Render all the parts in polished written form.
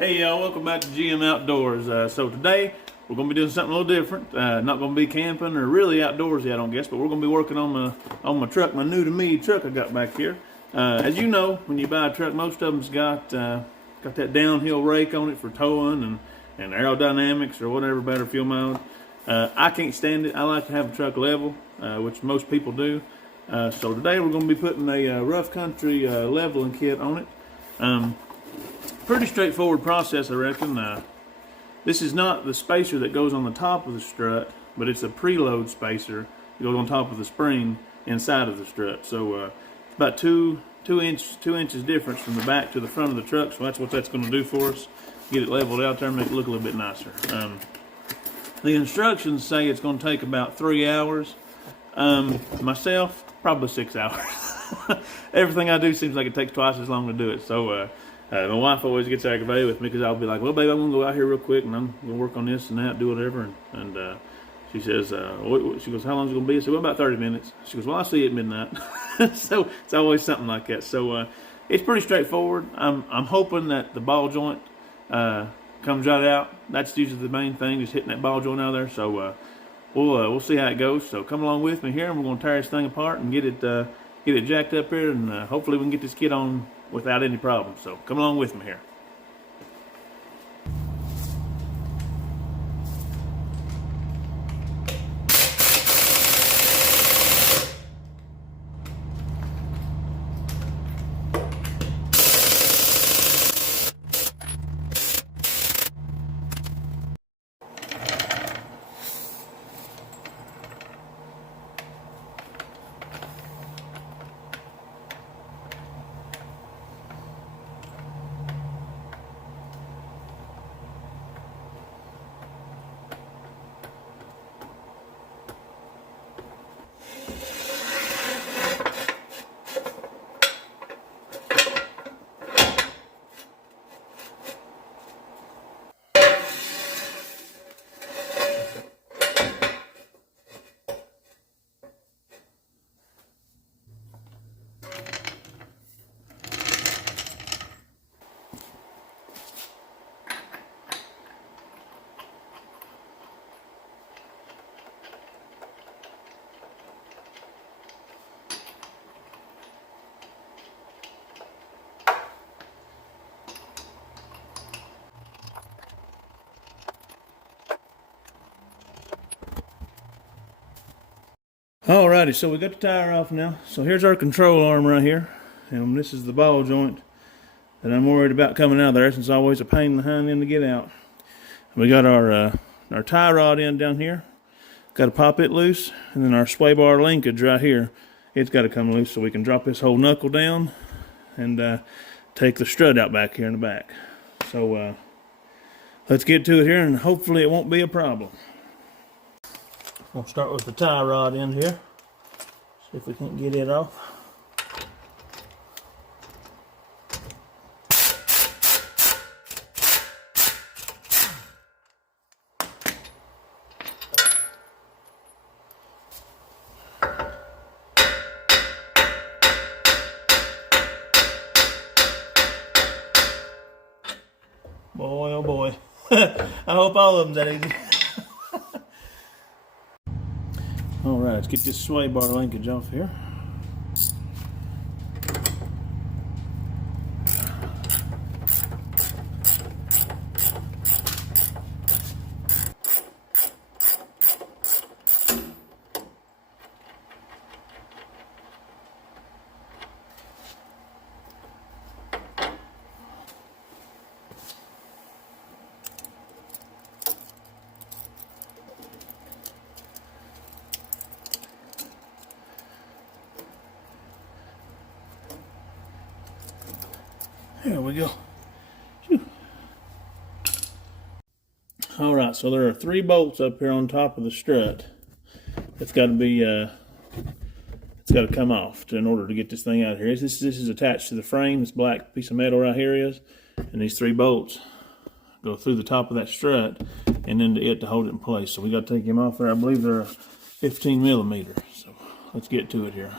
Hey y'all, welcome back to GM Outdoors. So today we're going to be doing something a little different. Not going to be camping or really outdoorsy, I don't guess, but we're going to be working on my truck, my new to me truck I got back here. As you know, when you buy a truck, most of them's got that downhill rake on it for towing and aerodynamics or whatever, better fuel mileage. I can't stand it. I like to have a truck level, which most people do. So today we're going to be putting a rough country leveling kit on it. Pretty straightforward process, I reckon. This is not the spacer that goes on the top of the strut, but it's a preload spacer that goes on top of the spring inside of the strut. So it's about two inches difference from the back to the front of the truck. So that's what that's going to do for us. Get it leveled out there and make it look a little bit nicer. The instructions say it's going to take about 3 hours. Myself, probably 6 hours. Everything I do seems like it takes twice as long to do it. So my wife always gets aggravated with me because I'll be like, well, babe, I'm going to go out here real quick and I'm going to work on this and that, do whatever. And she says, she goes, how long is it going to be? I said, well, about 30 minutes. She goes, well, I'll see you at midnight. So it's always something like that. So it's pretty straightforward. I'm hoping that the ball joint comes right out. That's usually the main thing, is hitting that ball joint out of there. So we'll see how it goes. So come along with me here, and we're going to tear this thing apart and get it jacked up here, and hopefully we can get this kit on without any problems. So come along with me here. Alrighty, so we got the tire off now. So here's our control arm right here. And this is the ball joint that I'm worried about coming out of there, since it's always a pain in the hind end to get out. We got our tie rod end down here. Got to pop it loose. And then our sway bar linkage right here, it's got to come loose so we can drop this whole knuckle down and take the strut out back here in the back. So let's get to it here, and hopefully it won't be a problem. We'll start with the tie rod end here. See if we can't get it off. Boy, oh boy. I hope all of them's that easy. Alright, let's get this sway bar linkage off here. There we go. Alright, so there are 3 bolts up here on top of the strut. It's got to be, it's got to come off in order to get this thing out of here. This is attached to the frame. This black piece of metal right here is. And these 3 bolts go through the top of that strut and into it to hold it in place. So we got to take them off there. I believe they're 15 millimeter. So let's get to it here.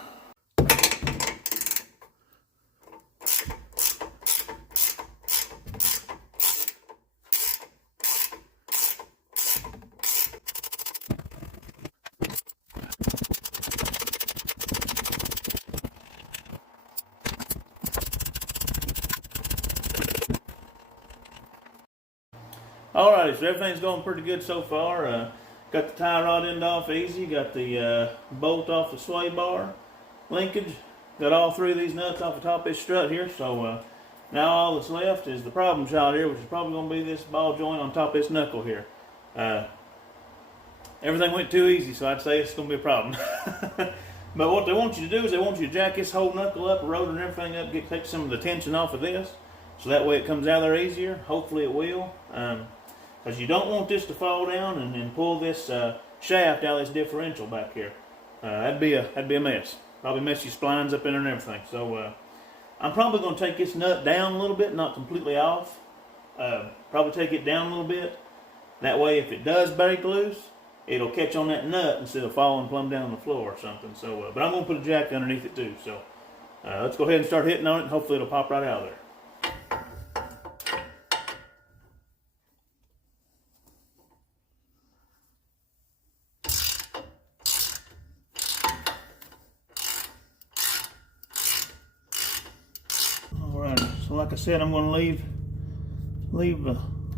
Alrighty, so everything's going pretty good so far. Got the tie rod end off easy, got the bolt off the sway bar, linkage, got all three of these nuts off the top of this strut here, so now all that's left is the problem child here, which is probably going to be this ball joint on top of this knuckle here. Everything went too easy, so I'd say it's going to be a problem. But what they want you to do is they want you to jack this whole knuckle up, rotor and everything up, take some of the tension off of this, so that way it comes out of there easier. Hopefully it will. Because you don't want this to fall down and pull this shaft out of this differential back here. That'd be a mess. Probably mess your splines up in there and everything. So I'm probably going to take this nut down a little bit, not completely off. Probably take it down a little bit. That way if it does break loose, it'll catch on that nut instead of falling plumb down on the floor or something. So, but I'm going to put a jack underneath it too. So let's go ahead and start hitting on it, and hopefully it'll pop right out of there. So like I said, I'm going to leave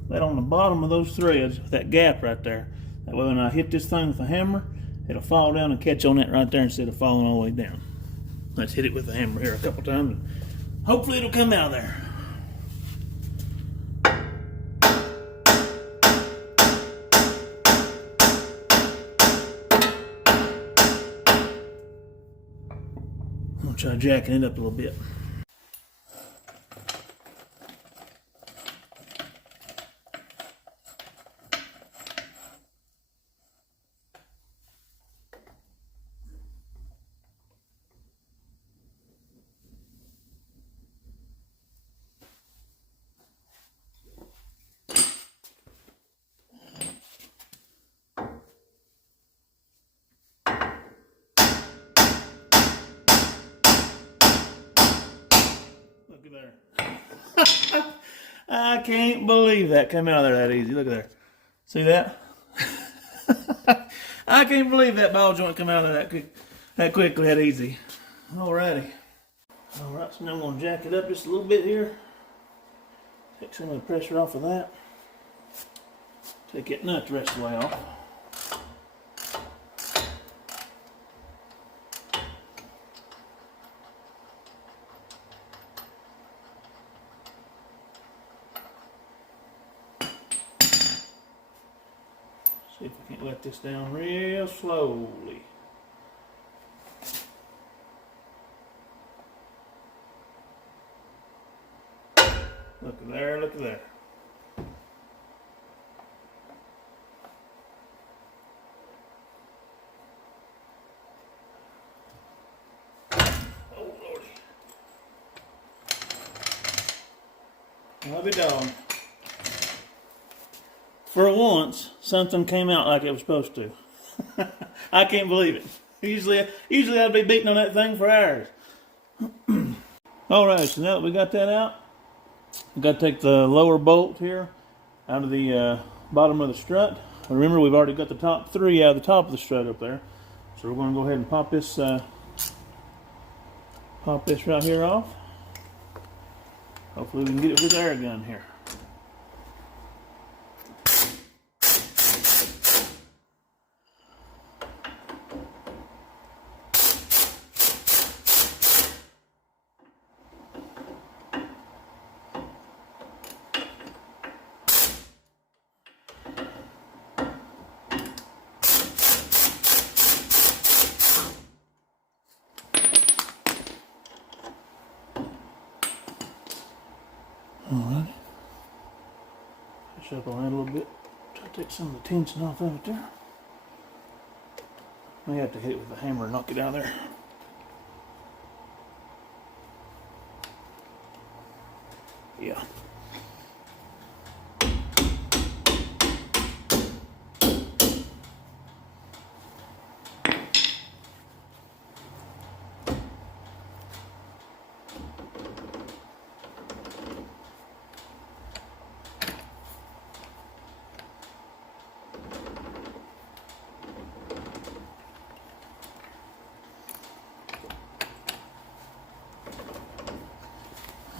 that on the bottom of those threads, that gap right there. That way when I hit this thing with a hammer, it'll fall down and catch on that right there instead of falling all the way down. Let's hit it with the hammer here a couple times and hopefully it'll come out of there. I'm going to try jacking it up a little bit. Look at there. I can't believe that came out of there that easy. Look at there. See that? I can't believe that ball joint come out of there that quickly, that easy. Alrighty. Alright, so now I'm going to jack it up just a little bit here. Take some of the pressure off of that. Take that nut the rest of the way off. See if we can let this down real slowly. Look at there, look at there. Oh Lordy. I'll be dogged. For once, something came out like it was supposed to. I can't believe it. Usually I'd be beating on that thing for hours. Alright, so now that we got that out, we've got to take the lower bolt here out of the bottom of the strut. Remember, we've already got the top three out of the top of the strut up there. So we're going to go ahead and pop this right here off. Hopefully we can get it with the air gun here. Alright. Push up on that a little bit. Try to take some of the tension off of it there. May have to hit it with a hammer and knock it out of there. Yeah.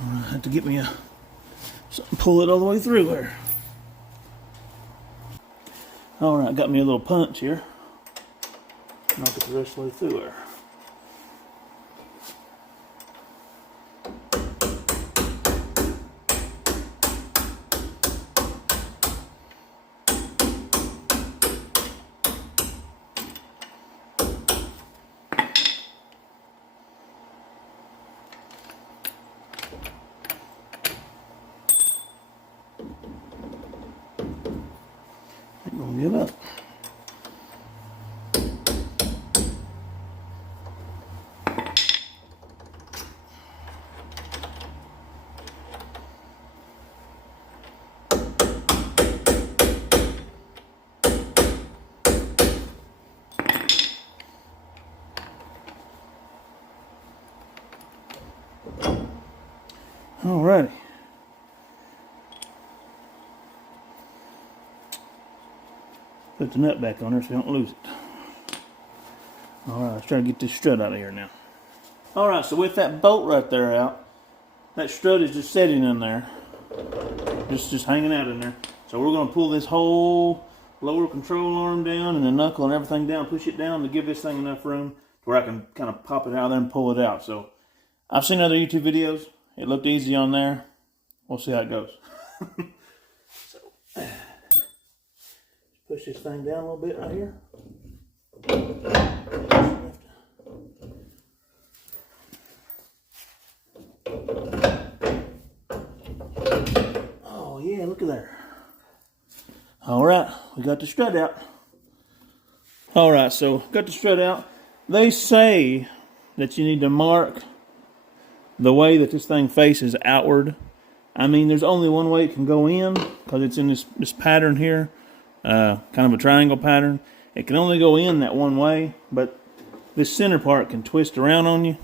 I have to get me something, pull it all the way through there. Alright, got me a little punch here. Knock it the rest of the way through there. Ain't gonna give up. Alrighty. Put the nut back on there so we don't lose it. Alright, let's try to get this strut out of here now. Alright, so with that bolt right there out, that strut is just sitting in there. Just hanging out in there. So we're going to pull this whole lower control arm down and the knuckle and everything down, push it down to give this thing enough room to where I can kind of pop it out of there and pull it out. So I've seen other YouTube videos. It looked easy on there. We'll see how it goes. So, push this thing down a little bit right here. Oh yeah, look at there. Alright, we got the strut out. Alright, so got the strut out. They say that you need to mark the way that this thing faces outward. I mean, there's only one way it can go in because it's in this pattern here, kind of a triangle pattern. It can only go in that one way, but this center part can twist around on you.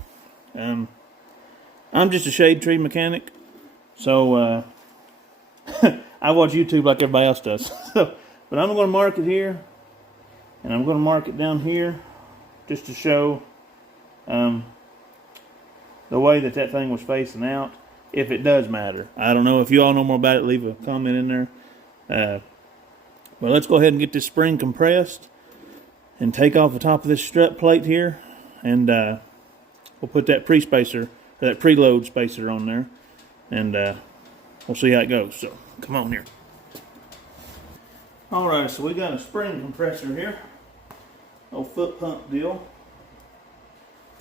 I'm just a shade tree mechanic, so I watch YouTube like everybody else does. But I'm going to mark it here, and I'm going to mark it down here just to show the way that thing was facing out, if it does matter. I don't know. If you all know more about it, leave a comment in there. But let's go ahead and get this spring compressed and take off the top of this strut plate here, and we'll put that pre-spacer, that preload spacer on there, and we'll see how it goes. So come on here. Alright, so we got a spring compressor here, old foot pump deal.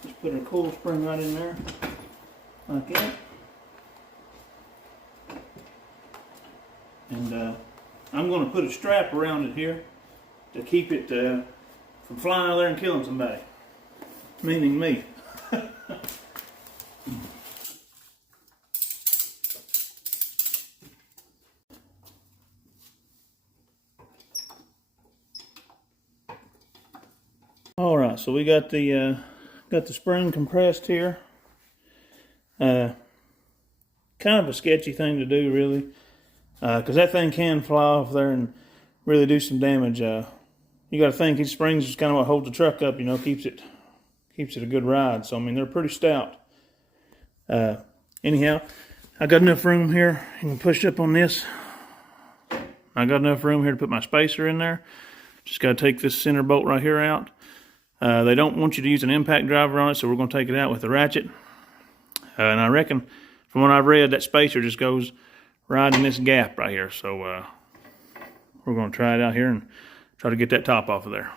Just put our coil spring right in there, like that. And I'm going to put a strap around it here to keep it from flying out there and killing somebody. Meaning me. Alright, so we got the spring compressed here. Kind of a sketchy thing to do, really, because that thing can fly off there and really do some damage. You got to think these springs is kind of what holds the truck up, you know, keeps it a good ride. So I mean, they're pretty stout. Anyhow, I got enough room here. You can push up on this. I got enough room here to put my spacer in there. Just got to take this center bolt right here out. They don't want you to use an impact driver on it, so we're going to take it out with a ratchet. And I reckon, from what I've read, that spacer just goes right in this gap right here. So we're going to try it out here and try to get that top off of there.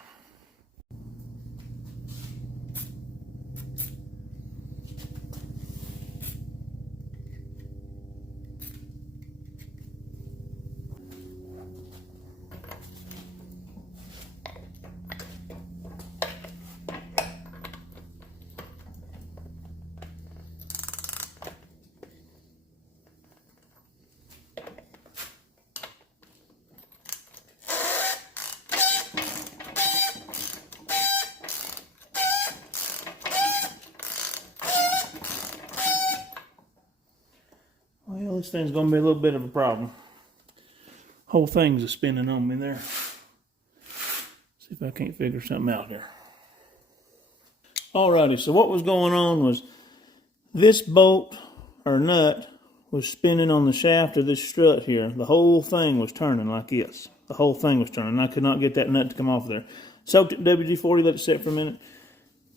Well, this thing's going to be a little bit of a problem. Whole thing's a spinning on me there. See if I can't figure something out here. Alrighty, so what was going on was this bolt or nut was spinning on the shaft of this strut here. The whole thing was turning like this. the whole thing was turning. I could not get that nut to come off there. Soaked it in WD-40, let it sit for a minute,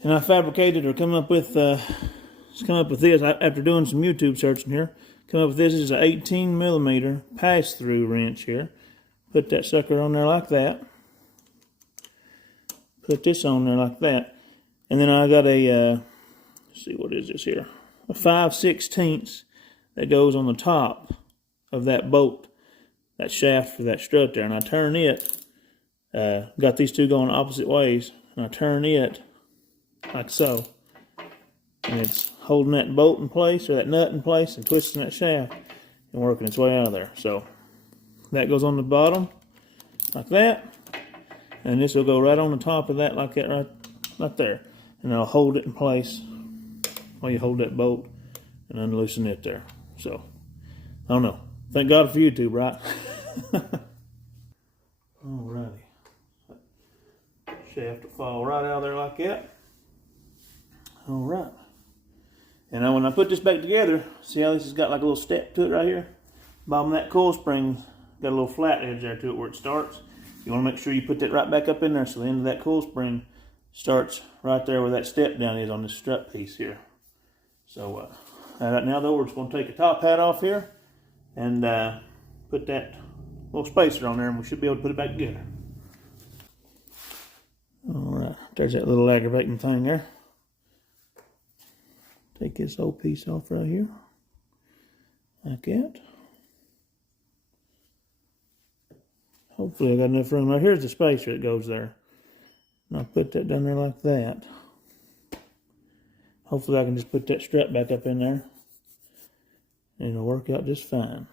and I fabricated or come up with this after doing some YouTube searching here. Come up with this. This is an 18mm pass-through wrench here. Put that sucker on there like that. Put this on there like that, and then I got a let's see, what is this here? A 5/16 that goes on the top of that bolt, that shaft for that strut there, and I turn it. Got these two going opposite ways, and I turn it like so, and it's holding that bolt in place or that nut in place and twisting that shaft and working its way out of there. So that goes on the bottom like that, and this will go right on the top of that like that right there, and I'll hold it in place while you hold that bolt and unloosen it there. So I don't know. Thank God for YouTube, right? Alrighty. Shaft will fall right out of there like that. Alright. And now when I put this back together, see how this has got like a little step to it right here? Bottom of that coil spring got a little flat edge there to it where it starts. You want to make sure you put that right back up in there so the end of that coil spring starts right there where that step down is on this strut piece here. So right now though, we're just going to take a top hat off here and put that little spacer on there, and we should be able to put it back together. Alright, there's that little aggravating thing there. Take this old piece off right here, like that. Hopefully I got enough room. Right here's the spacer that goes there. And I'll put that down there like that. Hopefully I can just put that strut back up in there, and it'll work out just fine.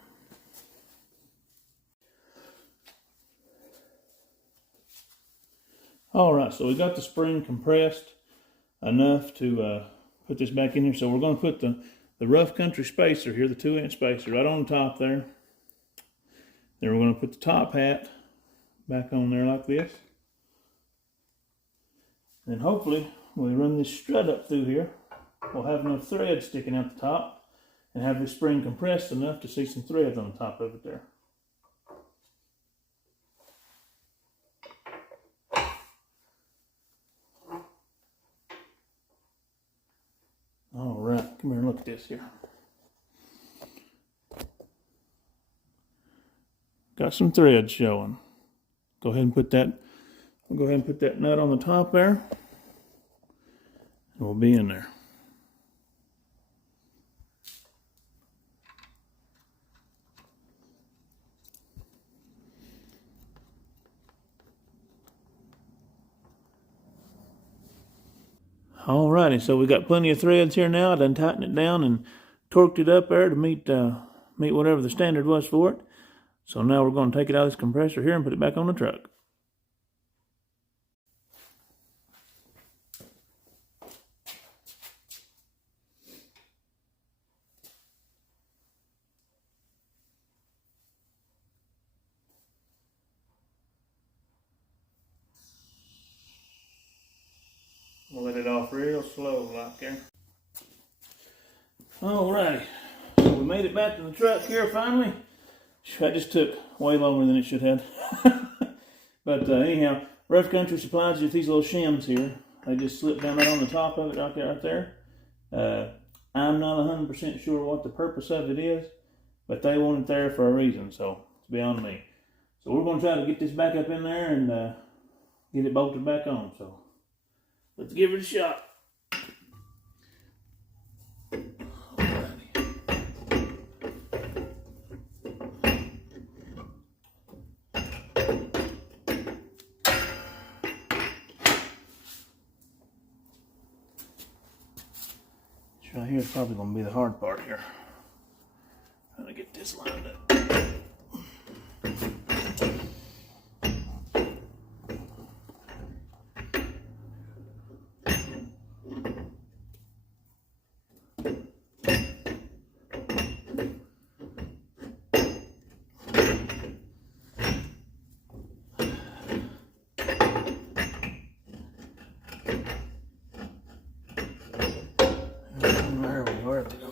Alright, so we got the spring compressed enough to put this back in here. So we're going to put the Rough Country spacer here, the 2-inch spacer, right on top there. Then we're going to put the top hat back on there like this. And hopefully when we run this strut up through here, we'll have enough thread sticking out the top and have this spring compressed enough to see some threads on the top of it there. Alright, come here and look at this here. Got some threads showing. Go ahead and put that, we'll go ahead and put that nut on the top there, and we'll be in there. Alrighty, so we got plenty of threads here now. I done tightened it down and torqued it up there to meet whatever the standard was for it. So now we're going to take it out of this compressor here and put it back on the truck. We'll let it off real slow like there. Alrighty, so we made it back to the truck here finally. That just took way longer than it should have. But anyhow, Rough Country supplies you with these little shims here. They just slip down right on the top of it right there. I'm not 100% sure what the purpose of it is, but they want it there for a reason, so it's beyond me. So we're going to try to get this back up in there and get it bolted back on. So let's give it a shot. Right here is probably going to be the hard part here. Trying to get this lined up. There we go.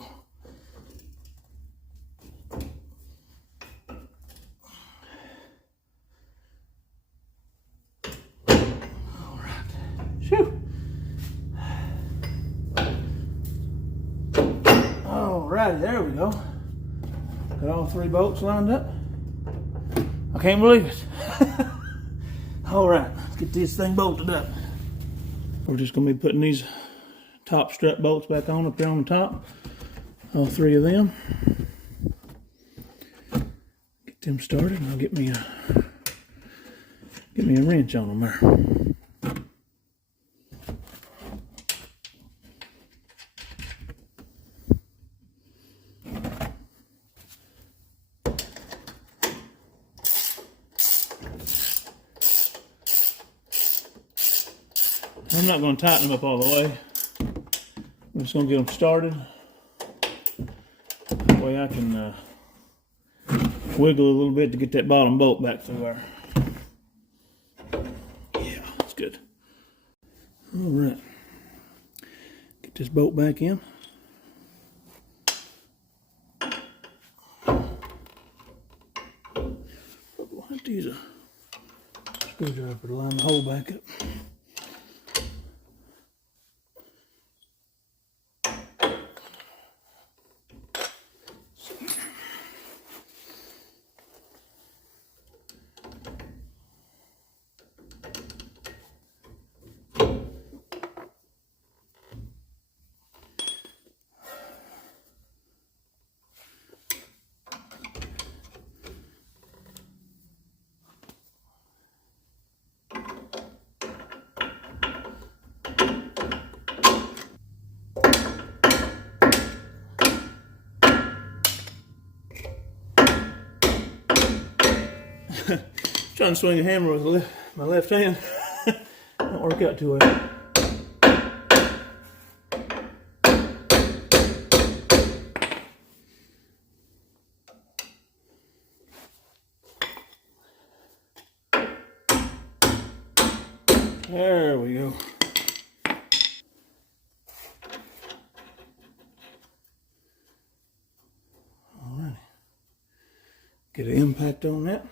Alrighty, there we go. Got all 3 bolts lined up. I can't believe it. Alright, let's get this thing bolted up. We're just gonna be putting these top strut bolts back on up here on the top. All 3 of them. Get them started and I'll get me a wrench on them there. I'm not going to tighten them up all the way. I'm just going to get them started. That way I can wiggle a little bit to get that bottom bolt back through there. Yeah, that's good. All right. Get this bolt back in. We'll have to use a screwdriver to line the hole back up. Trying to swing a hammer with my left hand. Don't work out too well. There we go. Alrighty. Get an impact on that.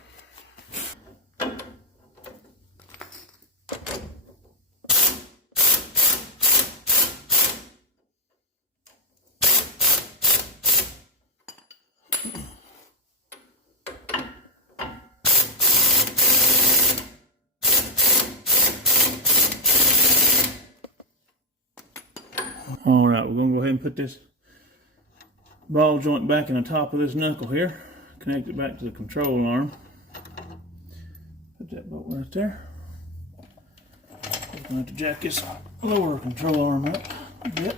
Alright, we're going to go ahead and put this ball joint back in the top of this knuckle here. Connect it back to the control arm. Put that bolt right there. We're going to have to jack this lower control arm up a bit.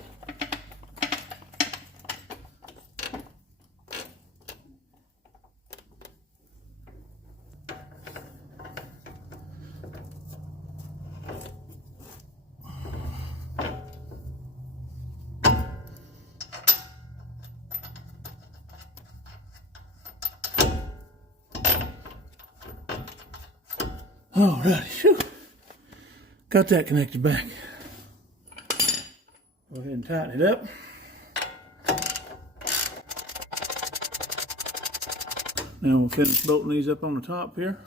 Alrighty, phew. Got that connected back. Go ahead and tighten it up. Now we'll finish bolting these up on the top here.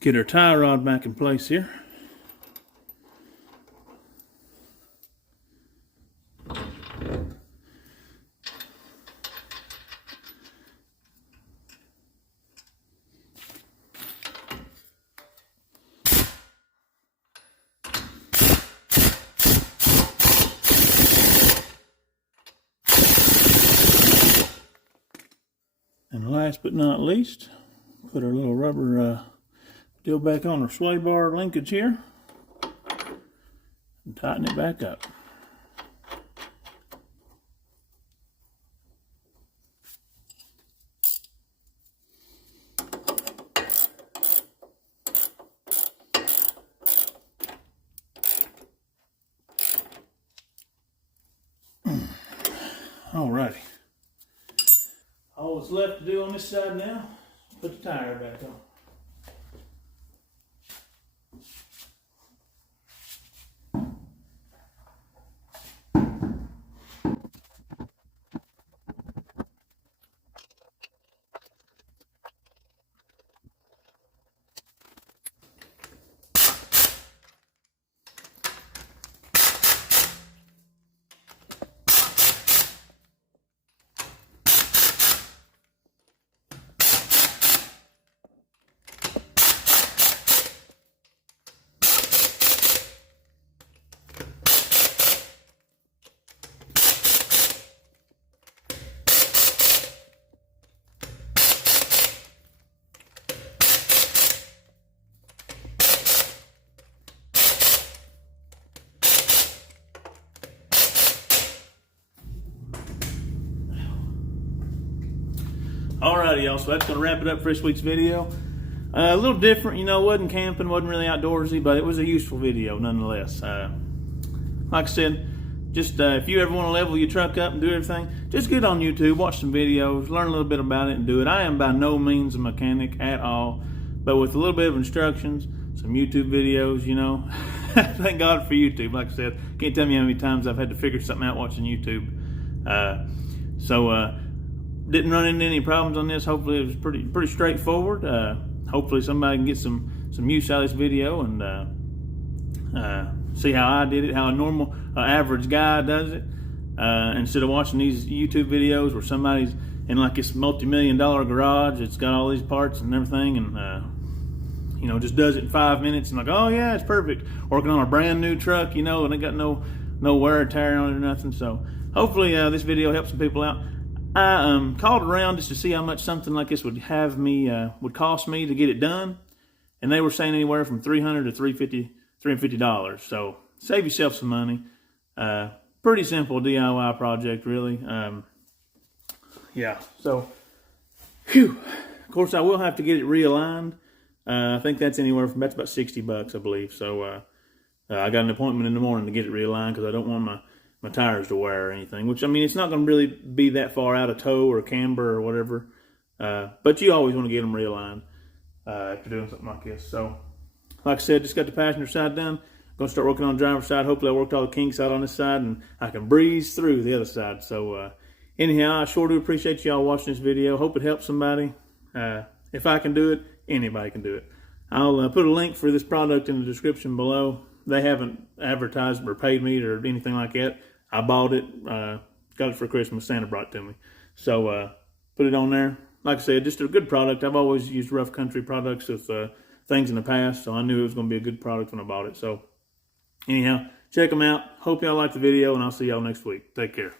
Get our tie rod back in place here. And last but not least, put our little rubber deal back on our sway bar linkage here and tighten it back up. Alrighty. All that's left to do on this side now is put the tire back on. Alrighty, y'all, so that's going to wrap it up for this week's video. A little different, you know, wasn't camping, wasn't really outdoorsy, but it was a useful video nonetheless. Like I said, just if you ever want to level your truck up and do everything, just get on YouTube, watch some videos, learn a little bit about it and do it. I am by no means a mechanic at all, but with a little bit of instructions, some YouTube videos, you know, thank God for YouTube. Like I said, can't tell me how many times I've had to figure something out watching YouTube. Didn't run into any problems on this. Hopefully it was pretty straightforward. Hopefully somebody can get some use out of this video and see how I did it, how a normal average guy does it, instead of watching these YouTube videos where somebody's in like this multi-million-dollar garage. It's got all these parts and everything, and you know, just does it in 5 minutes and like, oh yeah, it's perfect. Working on a brand new truck, you know, and it got no wear or tear on it or nothing. So hopefully this video helps some people out. I called around just to see how much something like this would cost me to get it done, and they were saying anywhere from $300 to $350. So save yourself some money. Pretty simple DIY project, really. Yeah. So, whew. Of course, I will have to get it realigned. I think that's about $60, I believe. So I got an appointment in the morning to get it realigned because I don't want my tires to wear or anything, which, I mean, it's not going to really be that far out of tow or camber or whatever, but you always want to get them realigned if you're doing something like this. So, like I said, just got the passenger side done. Going to start working on the driver's side. Hopefully I worked all the kinks out on this side and I can breeze through the other side. So, anyhow, I sure do appreciate y'all watching this video. Hope it helps somebody. If I can do it, anybody can do it. I'll put a link for this product in the description below. They haven't advertised or paid me or anything like that. I bought it, got it for Christmas. Santa brought it to me. So put it on there. Like I said, just a good product. I've always used Rough Country products with things in the past, so I knew it was going to be a good product when I bought it. So anyhow, check them out. Hope y'all liked the video, and I'll see y'all next week. Take care.